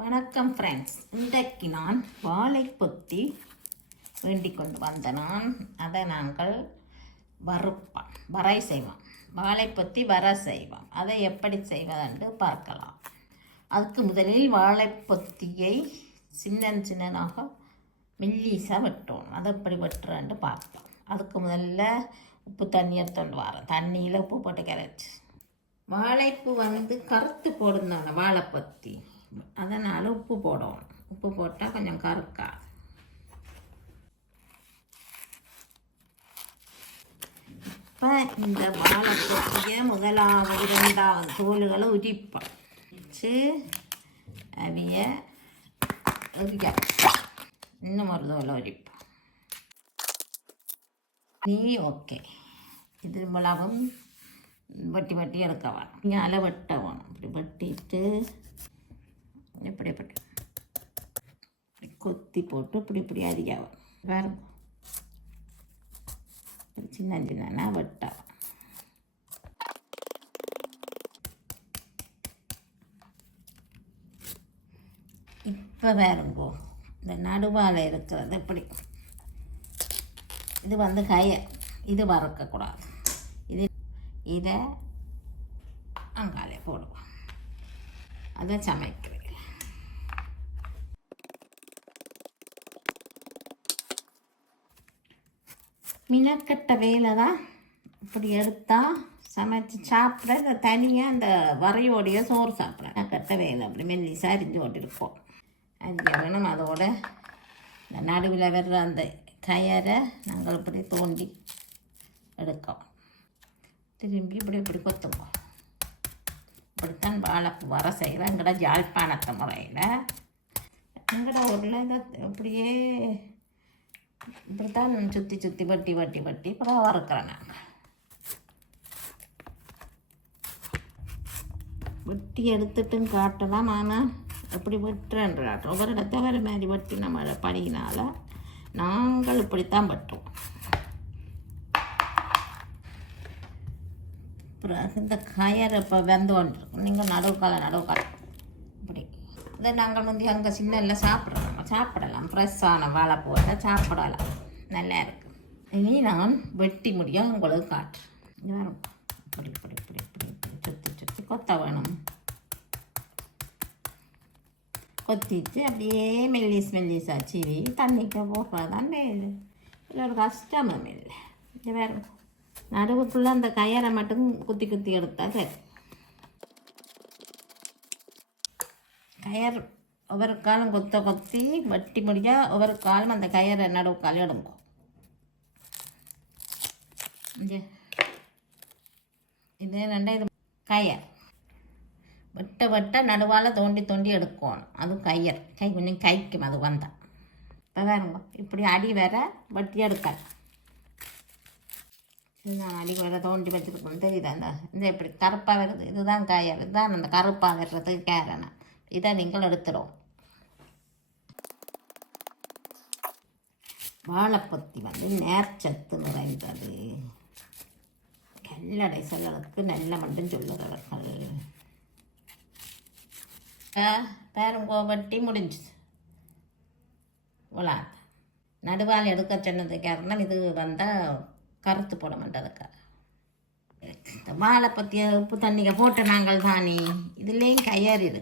வணக்கம் ஃப்ரெண்ட்ஸ் இன்றைக்கு நான் வாழை பொத்தி வேண்டிக் கொண்டு வந்த நான் அதை நாங்கள் வறுப்போம் வரை செய்வோம். வாழை பொத்தி வர செய்வோம். அதை எப்படி செய்வதென்று பார்க்கலாம். அதுக்கு முதலில் வாழை பொத்தியை சின்ன சின்னதாக மெல்லிசாக வெட்டணும் அதை எப்படி வெட்டுறேன்ட்டு பார்ப்போம். அதுக்கு முதல்ல உப்பு தண்ணி எடுத்துகிட்டு வரோம். தண்ணியில் உப்பு போட்டு கரைச்சி. வாழைப்பூ வந்து கருத்து போடுந்தாங்க வாழைப்பத்தி அதனால் உப்பு போடுவோம். உப்பு போட்டால் கொஞ்சம் கருக்கா. இப்போ இந்த வாழைப்பத்தியை முதலாவது இரண்டாவது தோல்களை உரிப்போம். வச்சு அவிய எரிக்க இன்னும் ஒரு தோலை உரிப்போம். நீ ஓகே. இது மிளகும். வெட்டி வெட்டி எடுக்கவா வேணும் அலை வெட்டவும். இப்படி வெட்டிட்டு இப்படி இப்படி. கொத்தி போட்டு இப்படி இப்படி அரியா வேணும் சின்ன சின்ன வெட்டா. இப்போ வேறுங்கோ இந்த நடுவால் இருக்கிறது இப்படி. இது வந்து கய இது வறுக்கக்கூடாது. இது இதை அங்காலே போடுவோம். அதை சமைக்கிறேன். மினக்கட்டை வேலை தான். இப்படி எடுத்தால் சமைச்சு சாப்பிட இந்த தனியாக அந்த வரையோடைய சோறு சாப்பிட்றேன். மினக்கட்ட வேலை அப்படி மெல்லிசாக அரிஞ்சு ஓட்டிருப்போம் அரிஞ்ச வேணும் அதோட இந்த நடுவில் வர்ற அந்த கயரை நாங்கள் இப்படி தோண்டி எடுக்கோம். திரும்பி இப்படி இப்படி கொத்துவோம். இப்படித்தான் வாழைப்பூ வர செய்கிறேன் எங்கட ஜாழ்ப்பாணத்தை முறையில். எங்கட ஊரில் இதை அப்படியே இப்படித்தான் சுற்றி சுற்றி வட்டி வட்டி வட்டி அப்புறம் வறுக்கிறேன் நாங்கள் வெட்டி எடுத்துட்டும் காட்டலாம் ஆனால் எப்படி வெட்டுறேன்ற காட்டும் ஒவ்வொரு இடத்த வேறு மாதிரி வெட்டி நம்ம படியினால நாங்கள் இப்படித்தான் வெட்டுவோம் அப்புறம் இந்த காயர் இப்போ வெந்து கொண்டிருக்கும் நீங்கள் நடுவுக்கால நடுவுக்கால இப்படி இதை நாங்கள் வந்து அங்கே சின்னல சாப்பிட்றோம் சாப்பிடலாம். ஃப்ரெஷ்ஷான வாழைப்பூவை சாப்பிடலாம். நல்லா இருக்கு. இனி நான் வெட்டி முடியும் உங்களுக்கு காட்டுறேன். வரும் இப்படி இப்படி இப்படி இப்படி சுற்றி சுற்றி கொத்த வேணும். கொத்திட்டு அப்படியே மெல்லிஸ் மெல்லிஸாக சீவி தண்ணிக்கு போடுறதான் மேல். இல்லை ஒரு கஷ்டமும் இல்லை இது வேறு நடுவுக்குள்ளே அந்த கயரை மட்டும் குத்தி குத்தி எடுத்தா சரி. கயர் ஒவ்வொரு காலம் கொத்த கொத்தி வட்டி முடியா ஒவ்வொரு காலம் அந்த கயரை நடுவு காலம் எடுங்கோ இங்கே. இது ரெண்டா இது கயர் வெட்ட வெட்ட நடுவால் தோண்டி தோண்டி எடுக்கணும். அது கயர் கை கொஞ்சம் கைக்கும் அது வந்தால் இப்போ வேறுங்க இப்படி அடி வேற வட்டி எடுக்கல் இது நான் அடி வேற தோண்டி வச்சுருக்கணும் தெரியுது? இந்த இந்த இப்படி கருப்பாக வருது. இதுதான் கயர் இதுதான் அந்த கருப்பாக வர்றதுக்கு கேரணம். இதை நீங்கள் எடுத்துடும் வாழைப்பத்தி வந்து நேர்ச்சத்து நிறைந்தது. கல்லடை செல்லலுக்கு நல்ல மட்டும் சொல்லுகிறார்கள் பேருங்கோ வட்டி முடிஞ்சுது இவ்வளோ நடுவால் எடுக்க சொன்னது காரணம் இது வந்தால் கருத்து போட மாட்டதுக்காக இந்த வாழை பற்றிய உப்பு தண்ணிக்க போட்ட நாங்கள் தானே இதுலேயும் கையாறிடு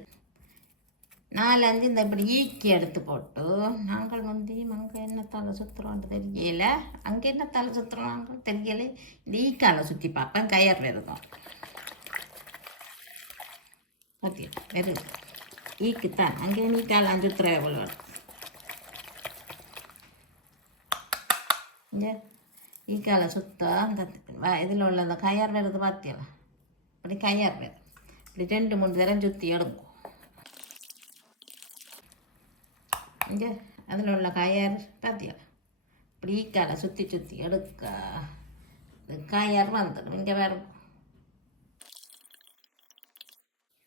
நாலஞ்சு இந்த இப்படி ஈக்கி எடுத்து போட்டு நாங்கள் வந்து அங்கே என்ன தலை சுற்றுறோன்னு தெரியல. அங்கே என்ன தலை சுற்றுறோம் நாங்கள் தெரியல. இந்த ஈக்கால சுற்றி பார்ப்பேன் கயர் வருதும் பார்த்தீங்களா வருது ஈக்குத்தான். அங்கே நீக்கால அஞ்சு சுற்றுற எவ்வளோ இங்கே ஈக்கால சுத்த அந்த இதில் உள்ள அந்த கயர் வருது பார்த்தீங்களா இப்படி கயர் வருது இப்படி ரெண்டு மூணு தரம் சுற்றி எடுக்கும் இங்கே. அதில் உள்ள காயார் பார்த்தியா இப்படி ஈக்கால சுற்றி சுற்றி எடுக்கா இது காயார் வந்துடும் இங்கே வேறு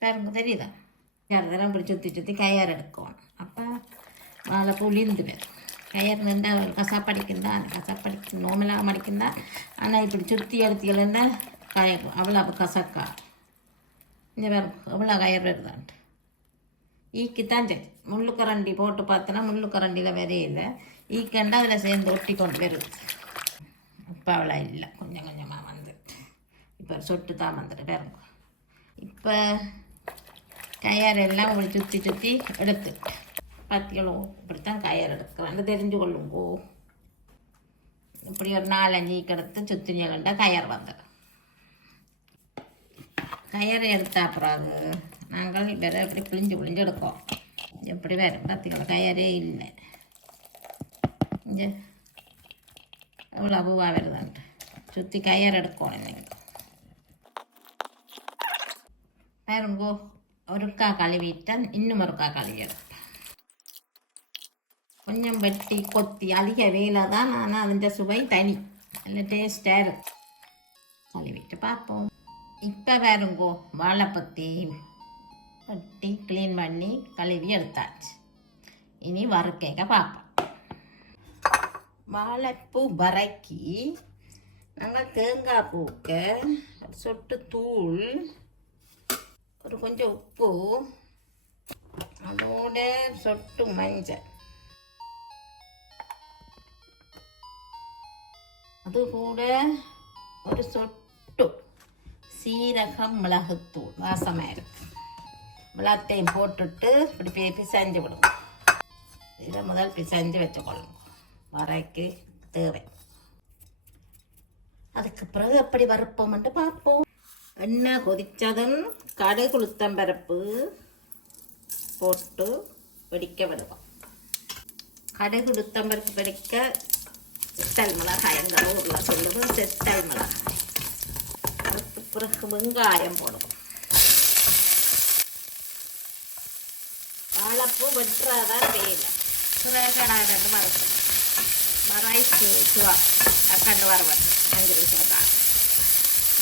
பாருங்க தெரியுதா? யார் தரம் இப்படி சுற்றி சுற்றி கயர் எடுக்கும். அப்போ வாழை புளிந்து பேர். கயர் நின்றா கசாப்படிக்குந்தா அந்த கசாப்படிக்கு நோமலாக மடிக்குந்தா ஆனால் இப்படி சுற்றி எடுத்துக்கலன்னா காய அவ்வளோ கசக்கா. இங்கே வேறு அவ்வளோ கயர் வருதான்ட்டு ஈக்கு தான் சரி முள்ளுக்கரண்டி போட்டு பார்த்தோன்னா முள்ளு கரண்டியில் விதையில ஈக்கண்டு அதில் சேர்ந்து ஒட்டி கொண்டு வருது. இப்போ அவ்வளோ இல்லை. கொஞ்சம் கொஞ்சமாக வந்துட்டு இப்போ சொட்டு தான் வந்துட்டு பாருங்க. இப்போ கயரெல்லாம் உங்களுக்கு சுற்றி சுற்றி எடுத்து. பத்திகளோ இப்படித்தான் கயர் எடுக்கிறேன் தெரிஞ்சு கொள்ளுங்கோ. இப்படி ஒரு நாலஞ்சு எடுத்து சுற்றி நிலண்டா கயர் வந்துடும். கயரை எடுத்தா பிறகு நாங்கள் வேற இப்படி பிழிஞ்சு பிழிஞ்சு எடுப்போம் எப்படி வேறு பார்த்திங்களா கயரே இல்லை. இங்கே எவ்வளோ பூவாக வருதுன்ட்டு. சுற்றி கயர் எடுக்கணும் நீங்கள் பாருங்கோ ஒருக்கா கழுவிட்டால் இன்னும் ஒருக்கா கழுவிடும் கொஞ்சம் வெட்டி கொத்தி அதிக வேலை தான் ஆனால் அதிൻ്റെ சுவை தனி. நல்ல டேஸ்டாக இருக்கும் கழுவிட்டு பார்ப்போம். இப்போ பாருங்கோ வாழைப்பத்தி வெட்டி க்ளீன் பண்ணி கழுவி எடுத்தாச்சு இனி வறுக்கைக்க பார்ப்போம் வாழைப்பூ வரைக்கி நாங்கள் தேங்காய் பூக்க சொட்டு தூள் ஒரு கொஞ்சம் உப்பு அதோட சொட்டு மஞ்சள் அது கூட ஒரு சொட்டு சீரகம் மிளகுத்தூள் வாசமாக இருக்குது மிளகையும் போட்டுட்டு இப்படி பி- பிசைஞ்சு விடுங்க. இதை முதல் பிசைஞ்சு வச்சுக்கொள்ளுங்க வரைக்கு தேவை. அதுக்கு பிறகு எப்படி வறுப்போம்ட்டு பார்ப்போம். எண்ணெய் கொதித்ததும் கடுகு உளுத்தம்பருப்பு போட்டு வெடிக்க விடுவோம். கடுகு உளுத்தம்பருப்பு வெடிக்க செத்தல் மிளகாய் எங்கள் ஊரில் சொல்லுவோம் செத்தல் மிளகாய். அதுக்கு பிறகு வெங்காயம் போடுவோம். வாழைப்பூ வெட்டுறதான் வேலை சுரேகடாய் ரெண்டு வறுத்து மராய்க்கு சுவா கண்டு வரவன் அஞ்சு நிமிஷம்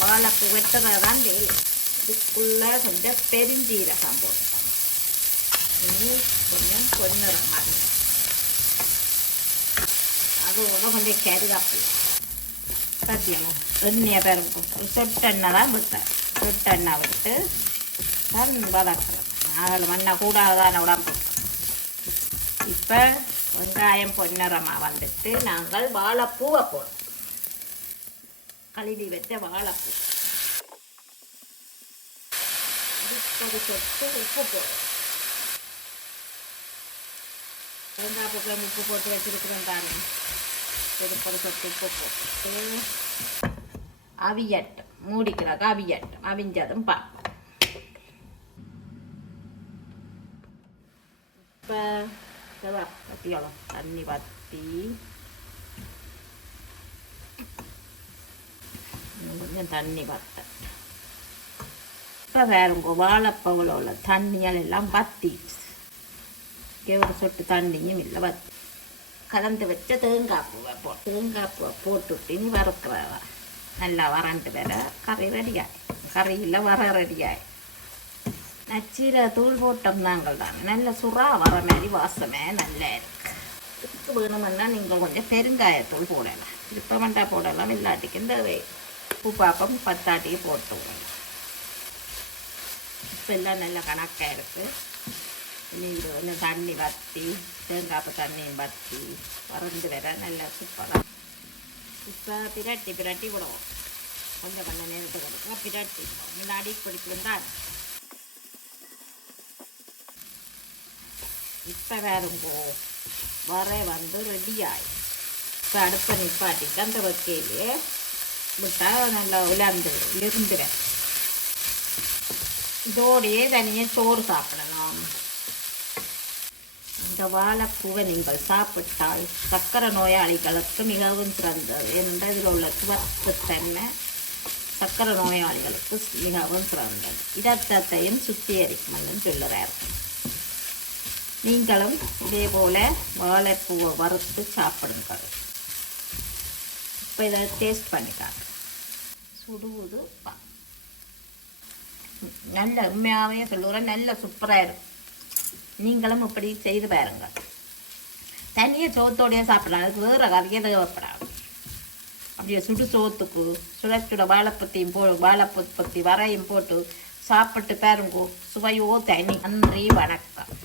வாழைப்பூ வெட்டுறதான் வேலை இதுக்குள்ளே கொஞ்சம் பெருஞ்சீரகம் போட்டோம் இனி கொஞ்சம் பொன்னிறம் மாதிரி அதோட கொஞ்சம் கருகாப்பில் சத்தியமா எண்ணெயை பெருக்கும் சொட்டெண்ணெய் தான் விட்டேன் சொட்டெண்ணெய் விட்டு தான் அதில் மண்ணை கூடாதான உடம்பு இப்போ வெங்காயம் பொன்னிறமாக வந்துட்டு நாங்கள் வாழைப்பூவை போடுறோம் கழுவி வச்ச வாழைப்பூ ஒரு சொட்டு உப்பு போடுறோம் தேங்காய் பூக்க உப்பு போட்டு வச்சிருக்கிறோம் தானே ஒரு சொட்டு உப்பு போட்டு அவியட்டும் மூடிக்கிறாங்க அவியட்டும் அவிஞ்சதும் பார்ப்போம் இப்போ இதவா வத்தியோளம் தண்ணி வத்தி கொஞ்சம் தண்ணி வத்த இப்போ வேறுங்க வாழைப்பவுல உள்ள தண்ணியால் எல்லாம் வத்திடுச்சு இங்கே ஒரு சொட்டு தண்ணியும் இல்லை வத்தி கலந்து வச்ச தேங்காய் பூவை போ தேங்காய் பூவை போட்டுட்டு இனி வறுக்கிறவ நல்லா வறண்டு வர கறி ரெடியாய் கறியில் வர ரெடியாய் நச்சீர தூள் போட்டோம் நாங்கள் தான். நல்ல சுறா வர மாதிரி வாசமே நல்லா இருக்கு. இதுக்கு வேணுமென்னா நீங்கள் கொஞ்சம் பெருங்காயத்தூள் போடலாம். வண்டா போடலாம் இல்லாட்டிக்கும் இந்த உப்பு பாப்பம் போட்டு விடலாம். இப்போ எல்லாம் நல்ல கணக்காக இருக்குது இனி இது வந்து தண்ணி வற்றி தேங்காய் தண்ணியும் வற்றி வறந்து வர நல்லா சூப்பராக இப்போ பிரட்டி பிரட்டி விடுவோம். கொஞ்சம் கொஞ்சம் நேரத்துக்கு பிராட்டி பிரட்டி விடுவோம். முன்னாடி பிடிக்கும் தான் இப்போ வேறுங்கோ வர வந்து ரெடி ஆகி இப்போ அடுப்பை நிப்பாட்டிட்டு அந்த வக்கையிலே விட்டால் நல்லா உலர்ந்து இருந்துறேன் இதோடையே தனியாக சோறு சாப்பிடலாம் இந்த வாழைப்பூவை நீங்கள் சாப்பிட்டால் சக்கரை நோயாளிகளுக்கு மிகவும் சிறந்தது ஏனென்றால் இதில் உள்ள துவர்ப்புத்தன்மை சக்கரை நோயாளிகளுக்கு மிகவும் சிறந்தது இதத்தையும் சுத்திகரிக்கும் சொல்லுறார் நீங்களும் இதே போல் வாழைப்பூவை வறுத்து சாப்பிடுங்கள். இப்போ இதை டேஸ்ட் பண்ணிக்காங்க. சுடுவது நல்ல உண்மையாகவே சொல்லுறேன் நல்ல சூப்பராக இருக்கும். நீங்களும் இப்படி செய்து பாருங்க தனியாக சோத்தோடையே சாப்பிடலாம் அதுக்கு வேறு கறியே தேவைப்படாது. அப்படியே சுடு சோத்துக்கு சுட சுட வாழைப்பத்தியும் போ வாழைப்பத்தி வரையும் போட்டு சாப்பிட்டு பாருங்கோ. சுவையோ தனி. நன்றி வணக்கம்.